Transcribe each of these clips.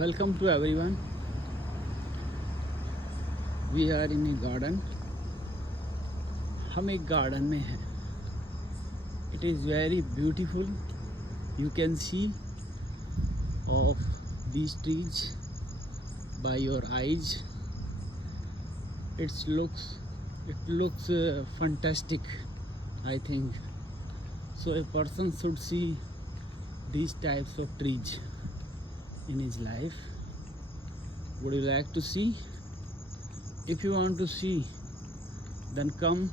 Welcome to everyone. We are in a garden. हम एक garden में हैं. It is very beautiful. You can see of these trees by your eyes. It looks fantastic, I think. So a person should see these types of trees in his life. Would you like to see? If you want to see, then come.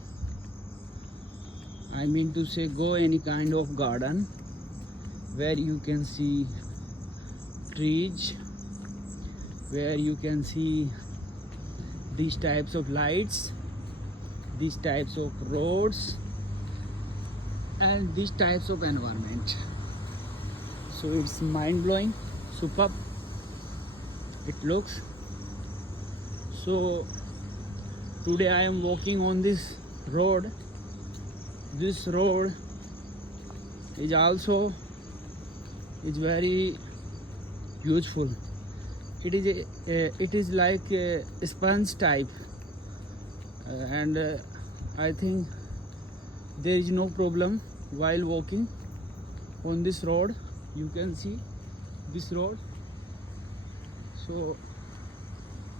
I mean to say, go any kind of garden where you can see trees, where you can see these types of lights, these types of roads, and these types of environment. So it's mind blowing, superb it looks. So today I am walking on this road. This road is very useful. It is like a sponge type, and I think there is no problem while walking on this road. You can see this road. So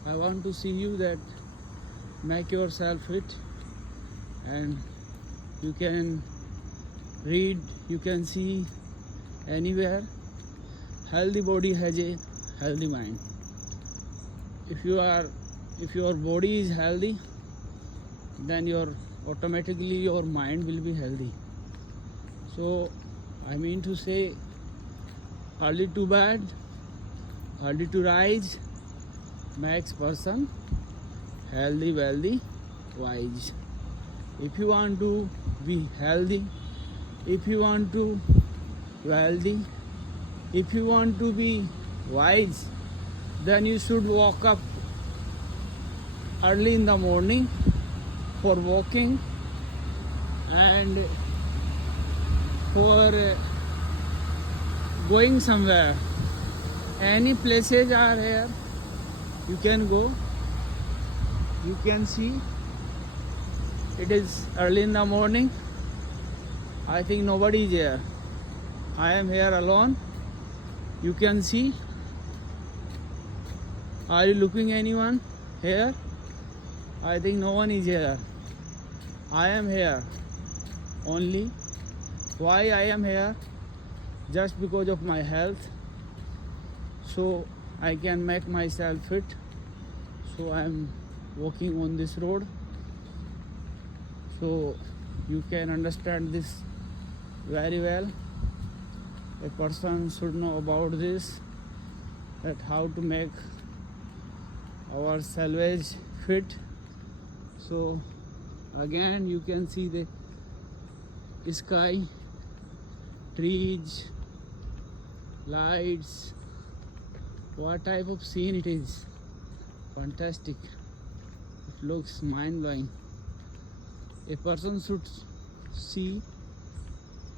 I want to see you that make yourself fit, and you can read, you can see anywhere. Healthy body has a healthy mind. If your body is healthy, then automatically your mind will be healthy. So I mean to say, early to bed, early to rise makes person healthy, wealthy, wise. If you want to be healthy, if you want to wealthy, if you want to be wise, then you should wake up early in the morning for walking and for going somewhere. Any places are here, you can go. You can see it is early in the morning. I think nobody is here. I am here alone. You can see. Are you looking anyone here? I think no one is here. I am here only. Why I am here? Just because of my health. So I can make myself fit. So I am walking on this road. So you can understand this very well. A person should know about this, that how to make our salvage fit. So again you can see the sky, trees, lights. What type of scene it is. Fantastic. It looks mind blowing. A person should see,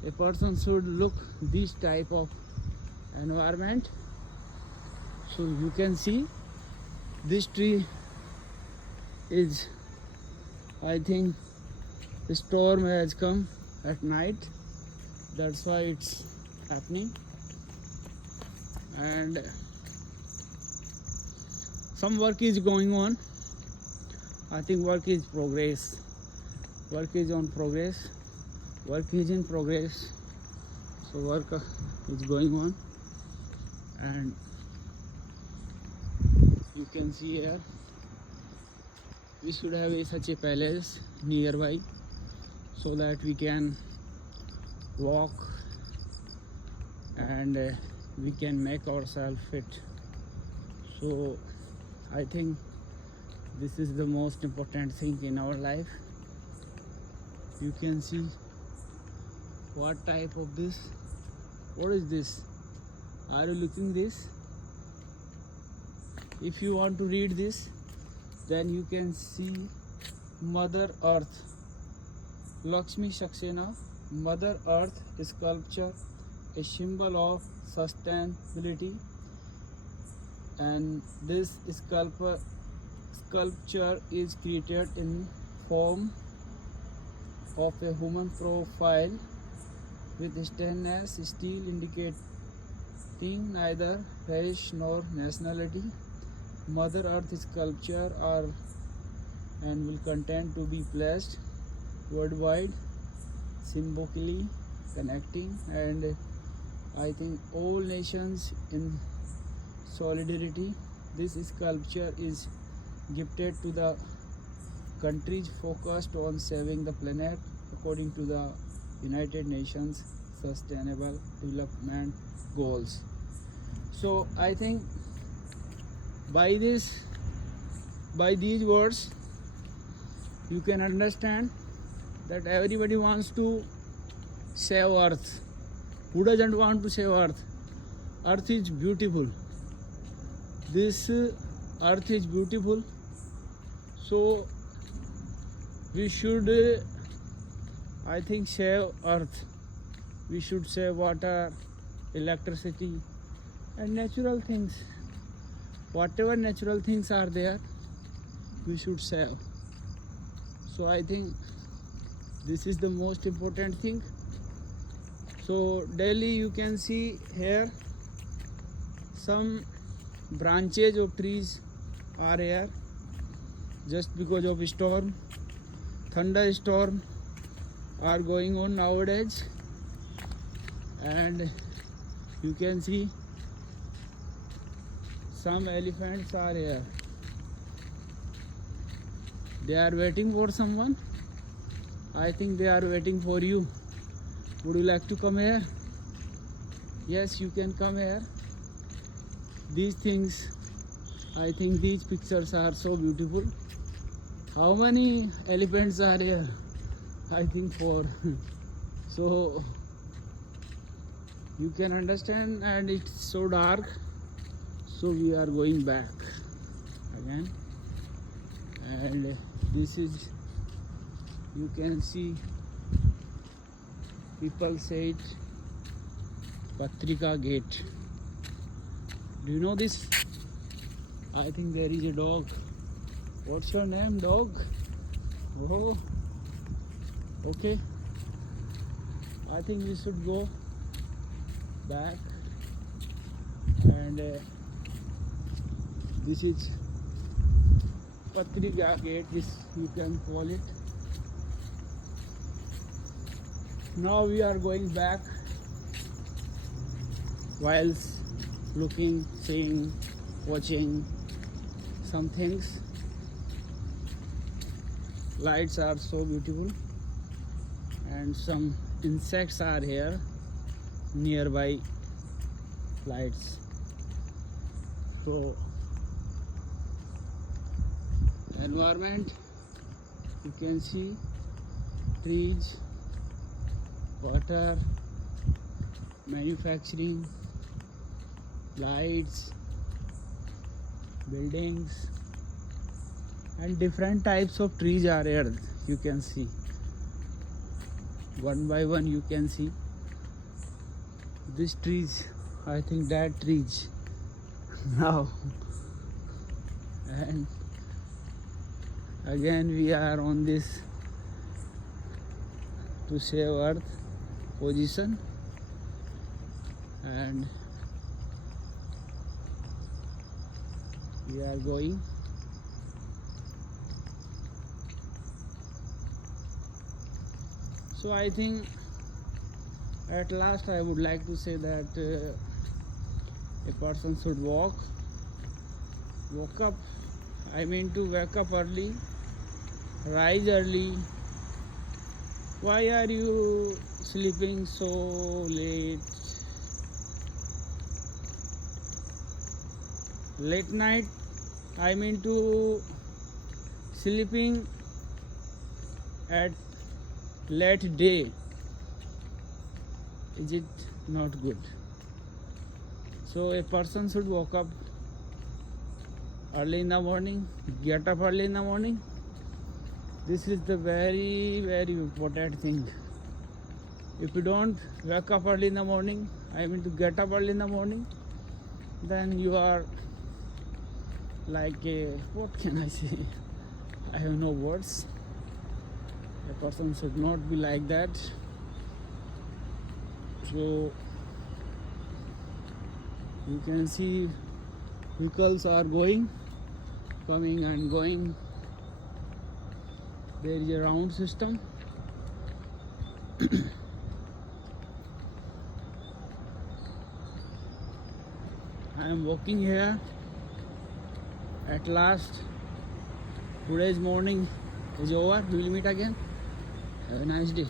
a person should look this type of environment. So you can see this tree is, I think the storm has come at night, that's why it's happening. And some work is going on. I think work is progress. Work is on progress. Work is in progress. So work is going on, and you can see here we should have such a palace nearby, so that we can walk and we can make ourselves fit. So I think this is the most important thing in our life. You can see what type of this. What is this? Are you looking this? If you want to read this, then you can see Mother Earth. Lakshmi Saxena, Mother Earth sculpture, a symbol of sustainability and this sculpture is created in form of a human profile with stainless steel indicating neither race nor nationality. Mother Earth sculpture are and will continue to be placed worldwide, symbolically connecting and I think all nations in solidarity. This sculpture is gifted to the countries focused on saving the planet according to the United Nations Sustainable Development Goals. So I think by these words you can understand that everybody wants to save Earth. Who doesn't want to save Earth? Earth is beautiful. This Earth is beautiful. So we should, I think, save Earth. We should save water, electricity, and natural things. Whatever natural things are there, we should save. So I think this is the most important thing. So daily you can see here some branches of trees are here just because of storm. Thunderstorm are going on nowadays, and you can see some elephants are here. They are waiting for someone. I think they are waiting for you. Would you like to come here? Yes, you can come here. These things, I think these pictures are so beautiful. How many elephants are here? I think 4. So you can understand, and it's so dark. So we are going back again. And this is, you can see people say it Patrika Gate. Do you know this? I think there is a dog. What's your name, dog? Oh, okay. I think we should go back. And this is Patrika Gate, this you can call it. Now we are going back while looking, seeing, watching some things. Lights are so beautiful, and some insects are here nearby lights. So environment, you can see trees, water, manufacturing, lights, buildings, and different types of trees are here. You can see one by one. You can see these trees. I think that trees now. And again we are on this to save Earth position, and we are going. So I think at last I would like to say that a person should walk up, I mean to wake up early, rise early. Why are you sleeping so late? Late night, I mean to sleeping at late day. Is it not good? So a person should wake up early in the morning, get up early in the morning. This is the very, very important thing. If you don't wake up early in the morning, I mean to get up early in the morning, then you are like what can I say? I have no words. A person should not be like that. So you can see vehicles are coming and going. There is a round system. I am walking here. At last, today's morning is over. We will meet again. Have a nice day.